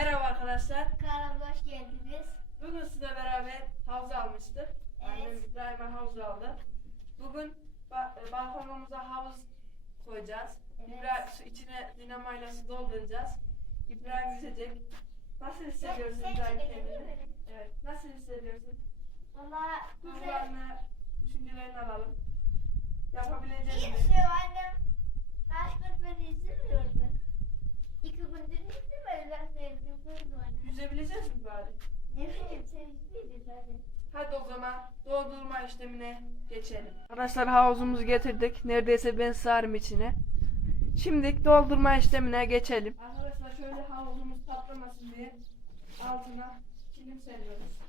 Merhaba arkadaşlar. Kanalımıza hoş geldiniz. Bugün sizinle beraber havuz almıştık. Evet. Annem İbrahim'e havuz aldı. Bugün ba e, balkonumuza havuz koyacağız. Evet. İbrahim su içine dinamayla su dolduracağız. İbrahim yüzecek. Nasıl hissediyorsun evet, İbrahim kendini? Evet. Nasıl hissediyorsun? Valla duygularını, düşüncelerini alalım. Yapabileceğiz mi? Şey Hiç annem. Başka bir izin verdi. İki gündür izin verdi. Yüzebileceğiz mi bari? Ne bileyim sen hadi. O zaman doldurma işlemine geçelim. Arkadaşlar havuzumuzu getirdik. Neredeyse ben sarım içine. Şimdi doldurma işlemine geçelim. Arkadaşlar şöyle havuzumuz patlamasın diye altına kilim seriyoruz.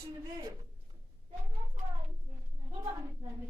şimdi değil. Ben ne sorayım? Dur bana bitmem.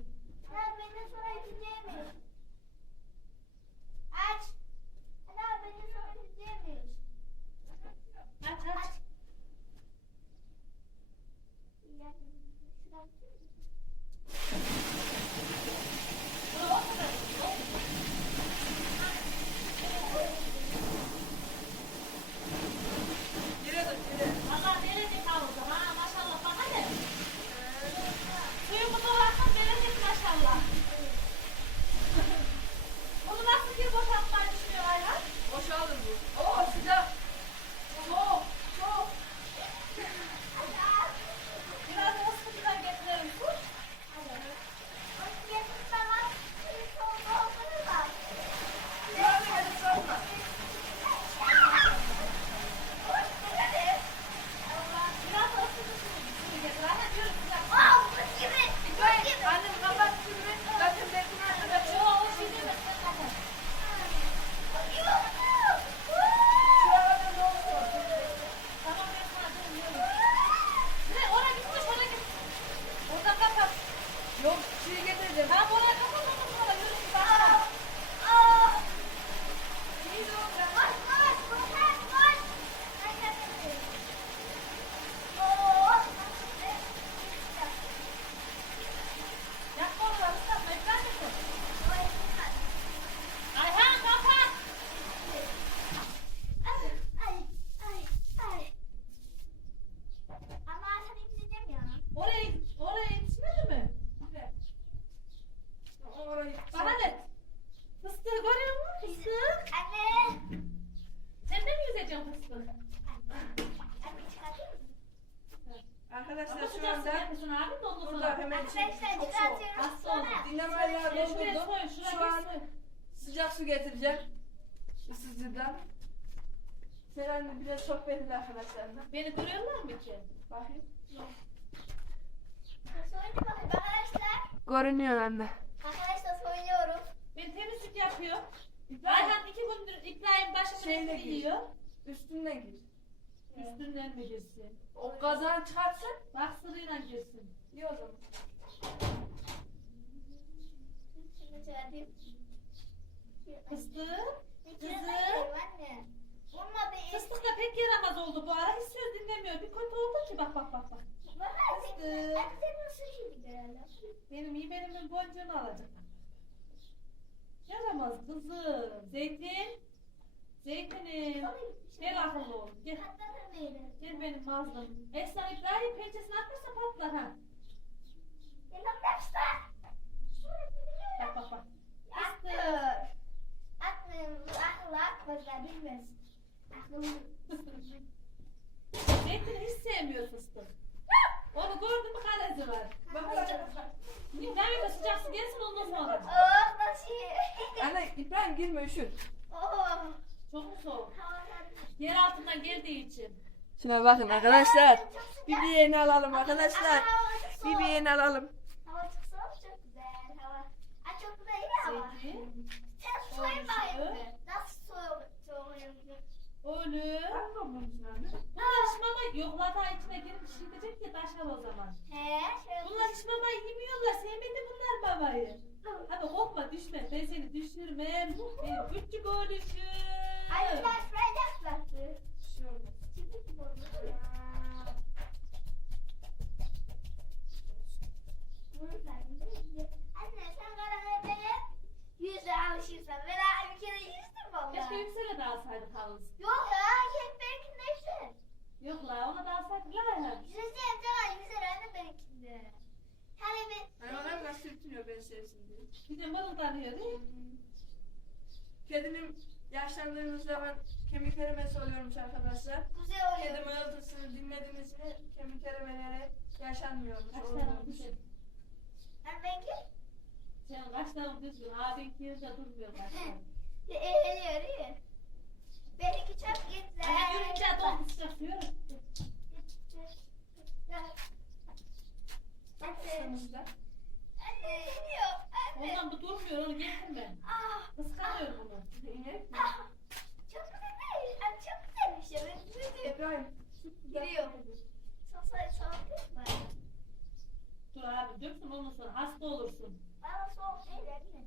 peki? Bahri? Söyle bakayım arkadaşlar. Görünüyor anne. Arkadaşlar söylüyorum. Ben temizlik yapıyor. Bayhan iki gündür İbrahim başımın yiyor. Üstünden gir. Üstünden mi girsin? O kazan çıkartsın. Baksırıyla girsin. İyi o zaman. Şunu çağırayım. Kızım. Kızım. Anne. Olmadı. Fıstık da pek yaramaz oldu bu ara. Hiç söz dinlemiyor. Bir kötü oldu ki bak bak bak. bak. Baba Fıstık. sen nasıl şimdi? Benim iyi benimin boncuğunu alacak. Yaramaz kızım. Zeytin. Zeytinim. Gel akıllı ol. Gel. Gel benim mazlum. Esra İbrahim pençesini atmazsa patlar ha. Bak bak bak. Attır. Atmıyorum. Akıllı atmazlar bilmez. Zeytini hiç sevmiyor fıstık. Onu gördün mü kalesi var. Bak bak bak. İbrahim de sıcak su gelsin ondan sonra. Oh nasıl? Anne İbrahim girme üşür. Oh. Çok mu soğuk? Yer altından geldiği için. Şuna bakın arkadaşlar. Sıcak. Bir yeğeni alalım arkadaşlar. Bir soğuk. yeğeni alalım. Hava çok soğuk çok güzel hava. Ay çok güzel. Zeytin. Sen soymayın mı? Oğlum. Bunlar hiç mama yok. Lada içine girip şişirecek ya taşar o zaman. He şöyle. Bunlar hiç mama yemiyorlar. Sevmedi bunlar mamayı. Hadi korkma düşme. Ben seni düşürmem. Benim küçük oğluşum. Ay biraz ben yaklattı. Çıktı gibi oldu. Anne sen bana böyle yüze alışırsan ben daha bir kere yüzdüm valla. Keşke yüksele de alsaydık havuz. Yok ya hep benimkinde yüzer. Yok la ona da alsaydık la ya. Yüzeceğim zaman yüzer anne benimkinde. Hani bir... Hayvanlar nasıl sürtünüyor ben sevsin diye. Mırıldanıyor değil mi? Kedimin yaşlandığımız zaman kemik erimesi oluyormuş arkadaşlar. Güzel oluyor. Kedi mırıltısını dinlediniz mi kemik erimeleri yaşanmıyormuş. Kaç tane. Hani benimki Sen kaç tane düzgün. Abin yerinde durmuyor de eğleniyor değil mi? Benimki çok güzel. Ama yürüyünce doldu sıcak suyu. Anne, Sonuçta. anne, anne. Ondan bu durmuyor onu yedim ben. Ah, Kıskanıyor bunu. İnek mi? ah. Çok güzel değil. Anne, çok güzelmiş ya. Ben büyüdüm. İbrahim. Giriyor. Sosayı soğuk mi? Dur abi döksün ondan sonra hasta olursun. Bana soğuk değil anne.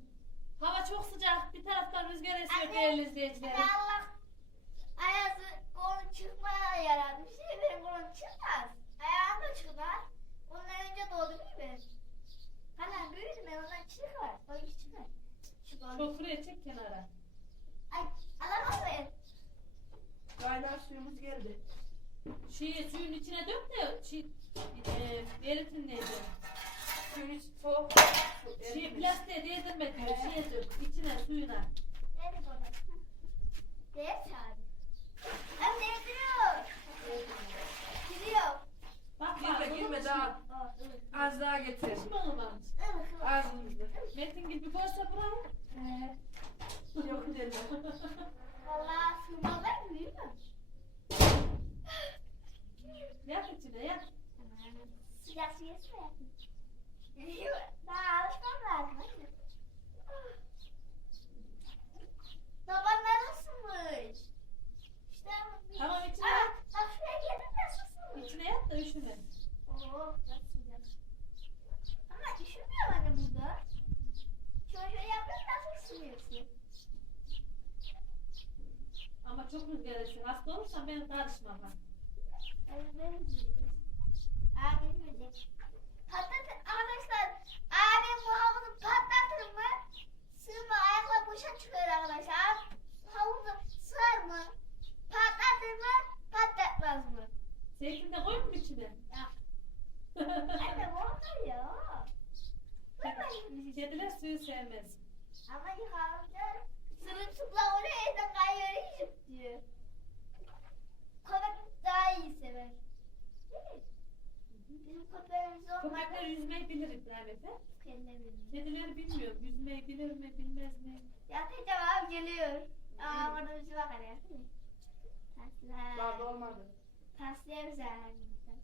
Hava çok sıcak. Bir taraftan rüzgar esiyor Anne, değerli Anne izleyiciler. Allah ayazı kolun çıkmaya yaratmış. Şimdi benim kolum çıkmaz. Ayağım da çıkmaz. Ondan önce doğdu değil mi? Hala büyüdüm ben ondan çıkar. O hiç çıkar. Çıkar. Çok buraya çek kenara. Ay alamam. Kaynar suyumuz geldi. Şey, suyun içine dök de şey, e, eritin neydi? Suyun içi soğuk. Şey, plastiğe değdirme diyor. Şeye dök. içine suyuna. Nerede bana? Değer çağırdı. Hem değdiriyor. Gidiyor. Bak Girme, bak, girme, onun daha. Aa, evet. Az daha getir. Hiç mi olmamış? Evet, evet. Ağzımızda. Metin gibi görse burayı. Yok dedim. Vallahi sığmazlar mı değil mi? Yat içine yat. Sıcak suya su yapayım. Daha alışmam lazım. anne. Babanlar ısınmış. İşte bir... Tamam, içine Aa, yat. Bak şuraya geldim de ısınmış. İçine yat da üşüme. Oo, çok sıcak. Ama üşümüyor anne burada. Şöyle şöyle yapıyorum nasıl ısınıyorsun? Ama çok rüzgar esiyor. Hasta olursan ben karışmam ha. Evet, ben üzüleceğim. Abim üzülecek. Patlatın arkadaşlar. Abim bu havuzu patlatır mı? Sığma ayakla boşa çıkıyor arkadaşlar. Havuzu sığar mı? Patlatır mı? Patlatmaz mı? Zeytin de koy mu içine? Ya. Anne bu olmaz ya. Koymayın. Kediler suyu sevmez. Ama yıkanınca sırılsıkla oraya evden kayıyor yiyip diyor. Köpek daha iyi sever. Değil mi? Bizim köpeğimiz olmadı. Köpekler yüzmeyi bilir İbrahim Efe. Kendine bilir. Kedileri bilmiyorum. Yüzmeyi bilir mi bilmez mi? Ya teyze abi geliyor. Aa orada bizi bakar ya. Daha Paslar. da olmadı. Paslar bize halimizden.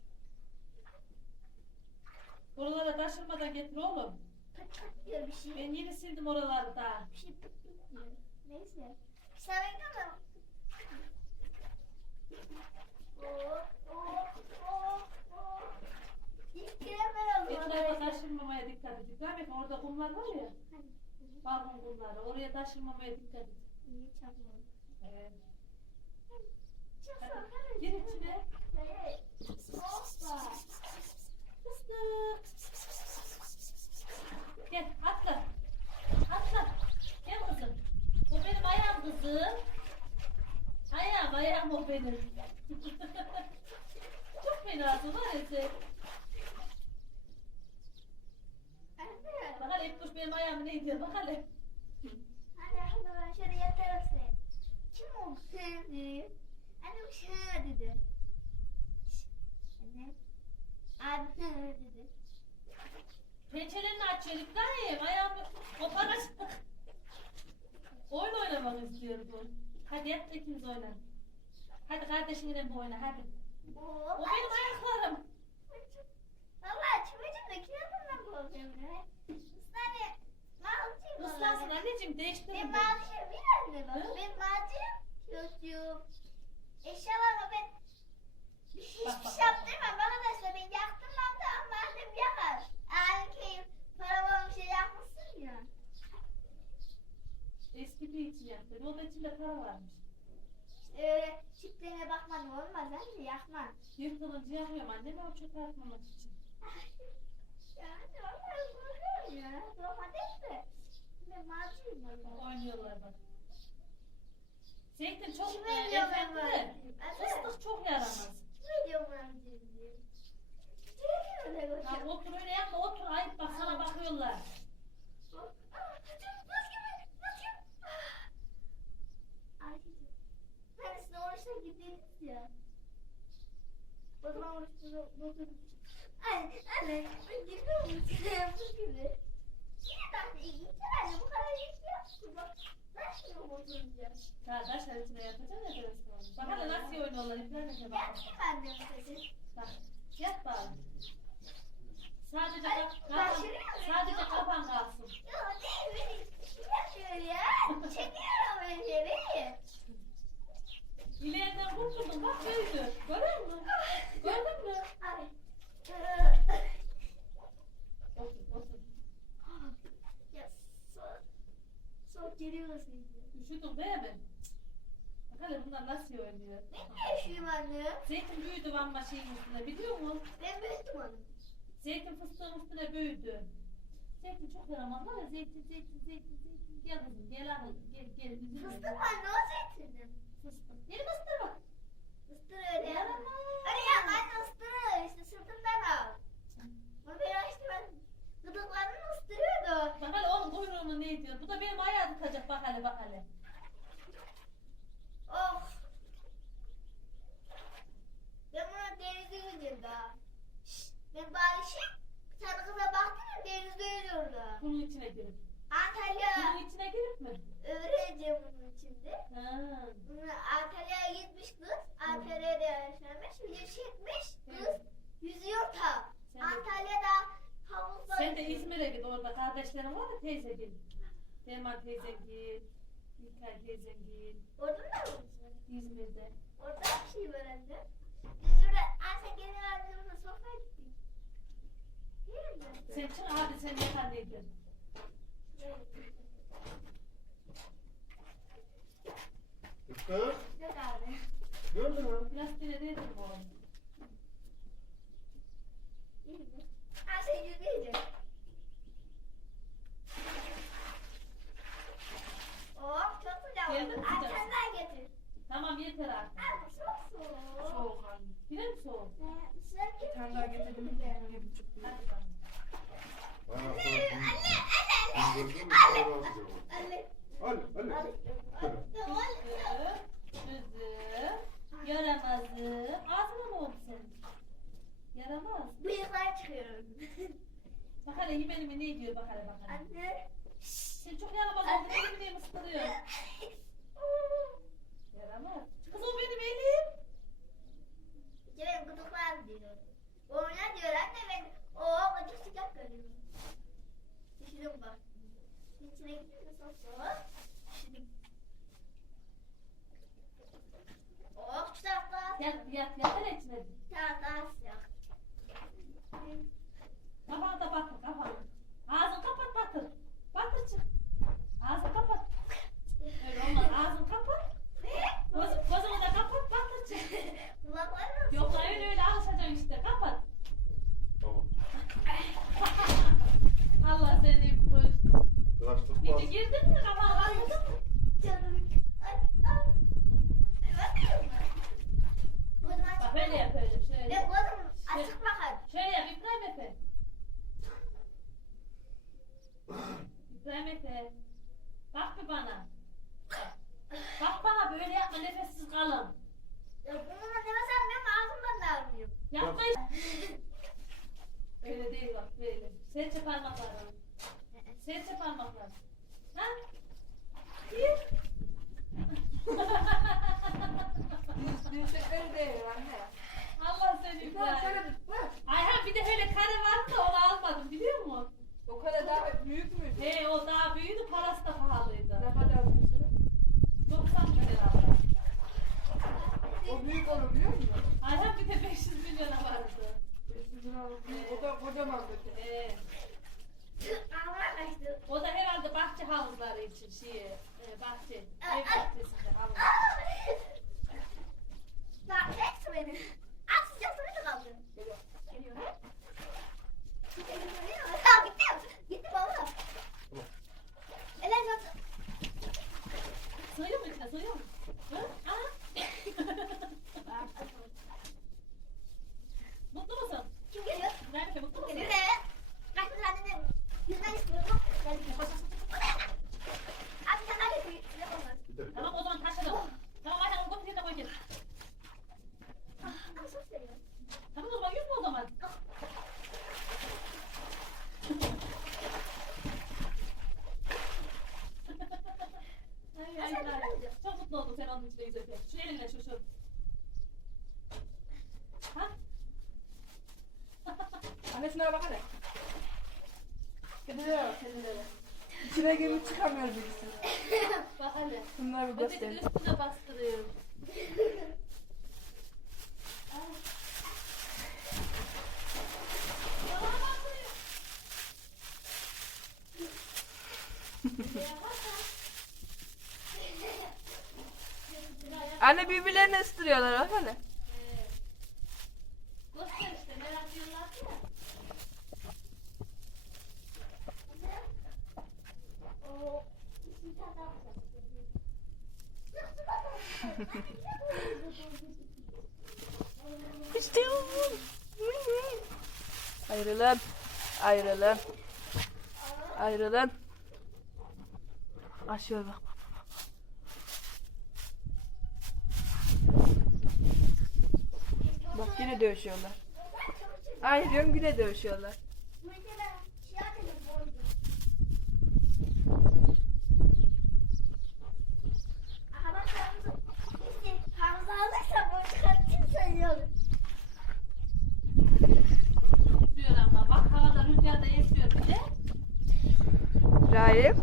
Oralara taşırmadan getir oğlum. Pıt pıt diyor bir şey. Ben yeni sildim oraları da. Bir şey pıt pıt diyor. Neyse. Bekle? Oh, oh, oh, oh. Giren ben oldum. Etrafa taşırmamaya dikkat et. İbrahim Efe orada kumlar var ya. Balkon kumları. Oraya taşınmamaya dikkat et. İyi çabuk. Evet. Soğuk. Gir içine. Evet. Var. Fıstık. Gel atla. Atla. Gel kızım. O benim ayağım kızım. Ayağım ayağım o benim. Çok fenasın var ya sen. Anne. Bak hele Ekkoş benim ayağımı ne diyor bak hele. Anne hadi şöyle yatarız. Kim o sen dedi. Anne o şuna dedi. Anne. Abi dedi. Pençelerini açıyor İbrahim. Ayağımı koparacak. Oyun oynamak istiyordum. Hadi yat ikimiz oynayalım. Hadi kardeşinle bir oyna hadi. Oo, O benim ayaklarım. Valla çımıcım da kime bundan Islansın anneciğim Ben değiştirin. mağazıyım bir anne bak. Hı? Ben mağazıyım. Çocuğum. Eşyalarımı ben hiçbir Bak, bak, şey yaptırmam arkadaşlar. Ben yaktırmam da ama annem yakar. Erkeğim. Paramı bir şey yapmışsın ya. Eski bir için yaptı. Onun içinde para varmış. İşte öyle çiftliğine bakmadım olmaz anne yakmam. Yırtılınca yakıyorum anneme o çöpe atmamak için. Oynuyorlar bak. Zeytin çok e, efendi. Fıstık çok yaramaz. Ya otur öyle yapma otur ayıp bak sana bakıyorlar. Gittiniz ya. O zaman oruçta oturduk. Anne, anne, ben girmiyorum içine bu gibi. Yine ben de iyi anne bu kadar iyi yaptım. Bak, ben şimdi oturacağım. Kardeşler içine yatacak ya biraz sonra. Bak hele nasıl oynuyorlar İbrahim'e bak. Yapayım ben de bu sesi. Bak yat bari. Sadece Ay, kap, kapan, sadece Yok. kapan kalsın. Yok değil beni. Yapıyor ya. Çekiyorum ben seni. İlerinden kurtuldum bak büyüdü. Görüyor musun? Gördün mü? Ay. Otur otur. Ya soğuk. Soğuk geliyor seni. Üşüdüm değil mi? Bak hele bunlar nasıl oynuyor. Ben de yaşıyorum anne. Zeytin büyüdü şeyin üstüne biliyor musun? Ben büyüttüm onu. Zeytin fıstığın üstüne büyüdü. Zeytin çok yaramaz var ya zeytin zeytin zeytin zeytin. Gel kızım gel al gel gel. Fıstık anne o zeytinin. Fıstık. Yeni fıstığı bak. Fıstığı öyle. Yaramaz. Öyle anne ısırır. İşte sırtımdan al. Onu ben açtım ben. Gıdıklarını ısırıyordu. Bak hele oğlum kuyruğunu ne diyor? Bu da benim ayağı tutacak bak hele bak hele. Of. Ben bunu denizde yüzüyorum daha. Şşt, Ben barışım. Bir tane kıza baktım ya denizde yüzüyordu. Bunun içine girip. Antalya Bunun içine girip mi? öğreneceğim bunun içinde. Ha. Bunu Antalya'ya gitmiş kız. Antalya'da yaşamış. Video çekmiş. Kız yüzüyor ta. Sen de, Antalya'da havuzda sen de İzmir'e git orada kardeşlerin var mı teyze gel. Derman teyzen gel. İlkay teyzen gel. Orada mı mısın? İzmir'de. Orada bir şey var anne. Biz burada Antalya genel annemle sohbet ettik. Değil mi? Sen çık abi sen yakaladın. Kız, Yok abi. gördün mü? Lastiğine değdim oğlum. İyi mi? Her şey yüzeyecek. Çok sıcak Geldi oldu. mi sıcak? sen daha getir. Tamam yeter artık. Bu çok soğuk. Soğuk anne. Yine mi soğuk? Ee, Sıcak Bir tane daha getirdim. Bir buçuk bir. Hadi bakalım. Anne, anne, anne, anne. Anne, Al, al. anne, anne. Kızım, yaramazım. Ağzına mı oldu senin? Yaramaz. Bıyıklar çıkıyor. Bak hele yemenimi ne diyor bak hele bak hele. Anne. Sen çok yaramaz oldun elimi niye ısırıyor? Yaramaz. Kız o benim elim. Benim gıdıklar diyor. Ona diyor anne ben o gıdık sıcak görüyorum. Düşünün bak. İçine gittiğinde sosu. Şimdi. Oh sıcak daha. Yat yat yat hele içine. Daha daha sıcak. Kafanı da batır kafanı. Ağzını kapat batır. Batır çık. Kaçtık Hiç bas. girdin mi kafana bakmadın mı? Canım. Ay ay. Bakıyor musun? Böyle yap öyle şöyle. Ne gözüm açık bakar. Şöyle yap İbrahim Efe. İbrahim Efe. Bak bir bana. Bak bana böyle yapma nefessiz kalın. Ya bununla nefes almıyorum ağzımdan da almıyorum. Yapmayın. Öyle değil bak böyle. Serçe parmaklarla. Serçe parmaklar. Ha? İyi. Allah seni İbrahim. Ayhan bir de hele kare vardı da onu almadım biliyor musun? O kadar daha büyük müydü? He o daha büyüdü parası da pahalıydı. Ne kadar mesela? 90 lira. O büyük olur biliyor musun? Ayhan bir de 500 milyona vardı. 500 lira olur. O da kocaman bir şey. O da herhalde bahçe havuzları için şey, bahçe, ev bahçesinde havuz. Bak hepsi benim. Az sıcakta ne kaldı? Geliyor. Geliyor. Ha gitti. Gitti baba. Elen götür. Sığıyor mu içine, sığıyor mu? Hı? Aha. Mutlu musun? Kim geliyor? Belki mutlu musun? Geliyor. Kaç bir annenin yüzünden istiyorum. Geldi. Abi sen hadi bir şey olmaz. Gidelim. Tamam o zaman taşıyalım. Tamam Ayhan onu götür yerine koy gel. Ama çok seviyorum. Tamam o zaman yüzme o zaman. Ay, ay, ay. Çok mutlu oldum sen onun içine yüzerken. Şu elinle şu şu. Ha? Anne şuna bak hele. Kedilere bak kedilere. İçine girip çıkamıyor birisi. Bak hele. Bunları bir Öteki göstereyim. üstüne bastırıyor. Anne birbirlerini ısırıyorlar bak hele. Evet. Göster işte merak ediyorlar ya. O İşte Ayrılın. Ayrılın. Ayrılın. Aşıyor bak. bak, yine dövüşüyorlar. Ayrılıyorum yine dövüşüyorlar. Mesela şey atalım boydu. Arkadaşlarımızı işte Hamza alırsa boy çıkartayım söylüyorum. Diyor ama bak havada rüzgarda esiyor bir de. Rahim.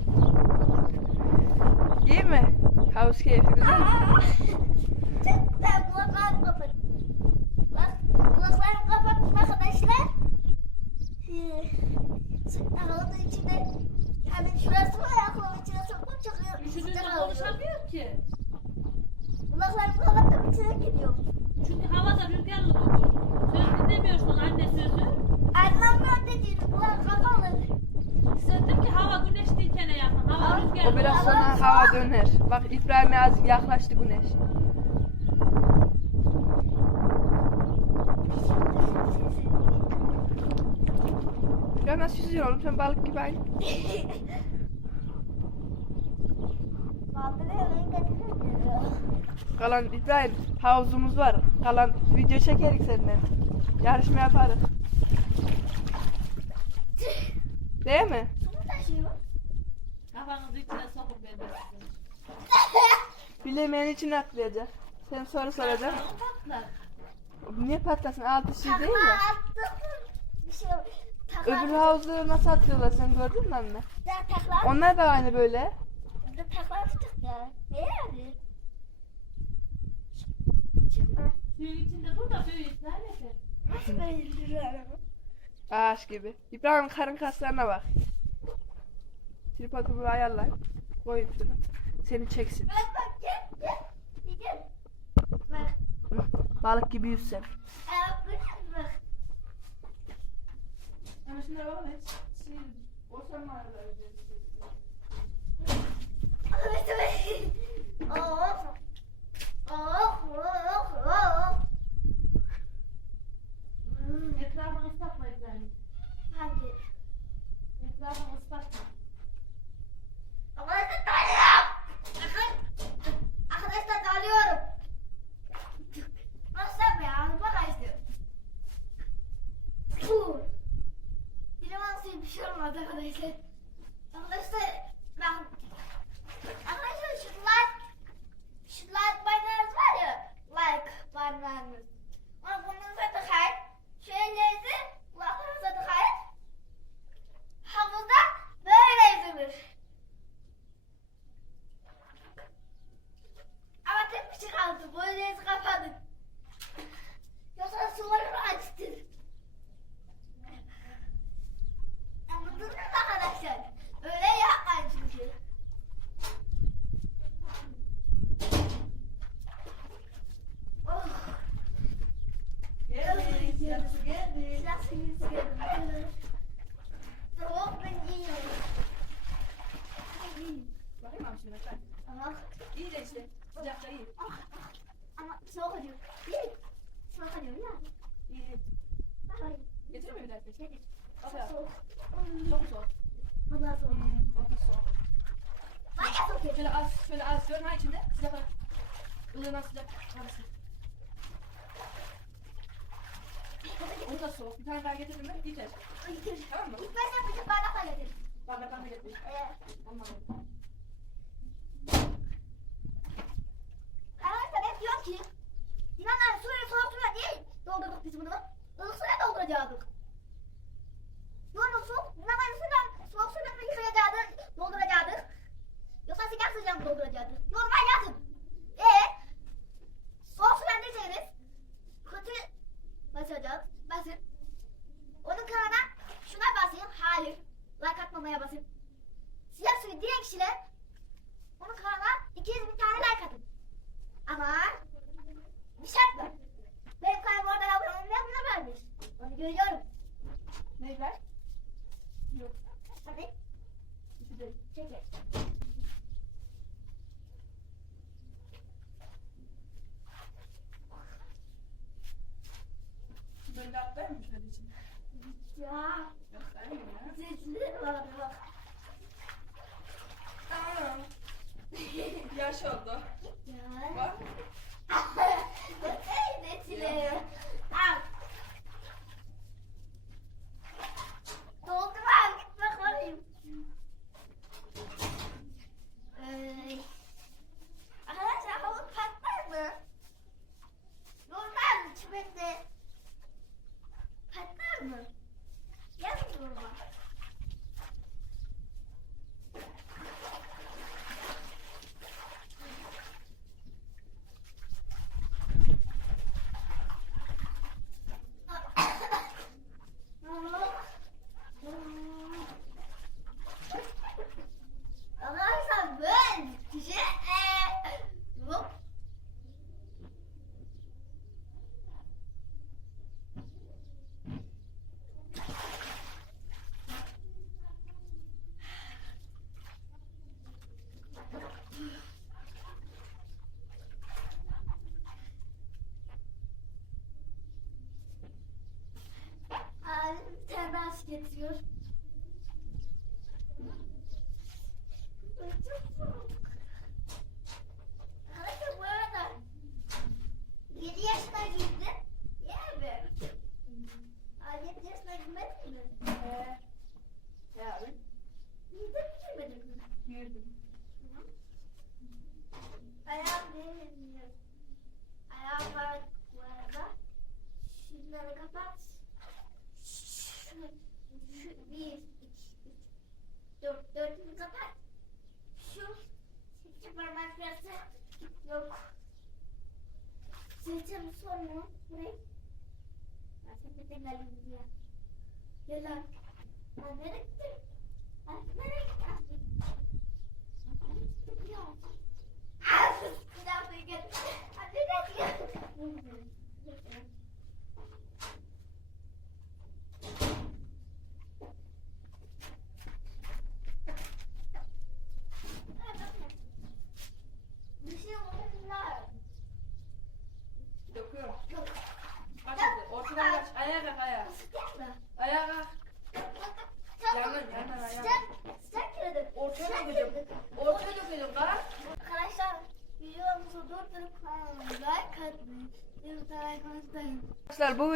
İyi mi? Havuz keyfi güzel mi? Çok güzel kulaklarımı kapat. Bak kulaklarımı kapattım arkadaşlar. Ee, Havuzun içinde yani şurası var ya kulağımın içine soktum çıkıyor. Üşüdüğünde Sıcak oluyor. konuşamıyor ki. Kulaklarımı kapattım içine gidiyor. Çünkü havada rüzgarlı bugün. Söz dinlemiyorsun anne sözü. Anlamıyor dediğini kulak kapalı. Söyledim ki hava güneşliyken yapın. Hava rüzgarlı. O biraz sonra hava döner. Bak İbrahim'e az yaklaştı güneş. Ya nasıl yüzüyor oğlum sen balık gibi aynı. Kalan İbrahim havuzumuz var. Kalan video çekerik seninle. Yarışma yaparız. Değil mi? Kafanızı içine ben de sizin. Bilemeyen için atlayacak. Sen soru patlar. Niye patlasın? Altı şey değil ya. şey. Öbür havuzları nasıl atıyorlar sen gördün mü anne? Ya taklar. Onlar da aynı böyle. Burada taklar tutacak ya. Ne yani? Çıkma. Suyun içinde dur da büyük. Nerede? Nasıl böyle duruyorum? Ağaç gibi. İbrahim karın kaslarına bak. Tripodu buraya ayarla. Koyun şunu. Seni çeksin. Bak bak gel gel. Gel. Bak. Balık gibi yüzsen. Ama şimdi baba ben şey, ortam mı Etrafını ıslatma Hangi? Etrafını ıslatma. Silah var. Ilığına silah. Parası. Tabii ki o da soğuk. Bir tane daha getirdin mi? Getir. Getir. Tamam mı? İlk bütün bardakla getir. Bardakla mı getir? Evet. Olmaz. Arkadaşlar hep diyor ki İnanlar suyla soğuk suyla değil doldurduk biz bunu. Ilık suyla dolduracaktık. Normal soğuk, normal suyla soğuk suyla yıkayacaktık, dolduracaktık. Kafası gaz sıcağım dolduracaktır. Normal yazın. Eee? Olsun anneseniz. Kötü basacağız. Basın. Onun kanalına şuna basayım. Hayır. Like atmamaya basın. Siyah suyu diyen kişiler onun kanalına 200 bin tane like atın. Ama bir şart var. Ya. Sesli var bak. Tamam. Yaş oldu. Ya. Var mı? Ey Betül'e. Al. Doldu lan. Git bakalım. Ee, arkadaşlar halı patlar mı? Normal çimende patlar mı? getiriyor.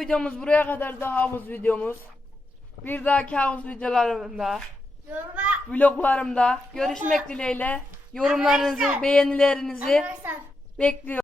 Videomuz buraya kadar da havuz videomuz. Bir dahaki havuz videolarında, Yoruma vloglarımda görüşmek dileğiyle. Yorumlarınızı, Arkadaşlar. beğenilerinizi arkadaşlar bekliyorum.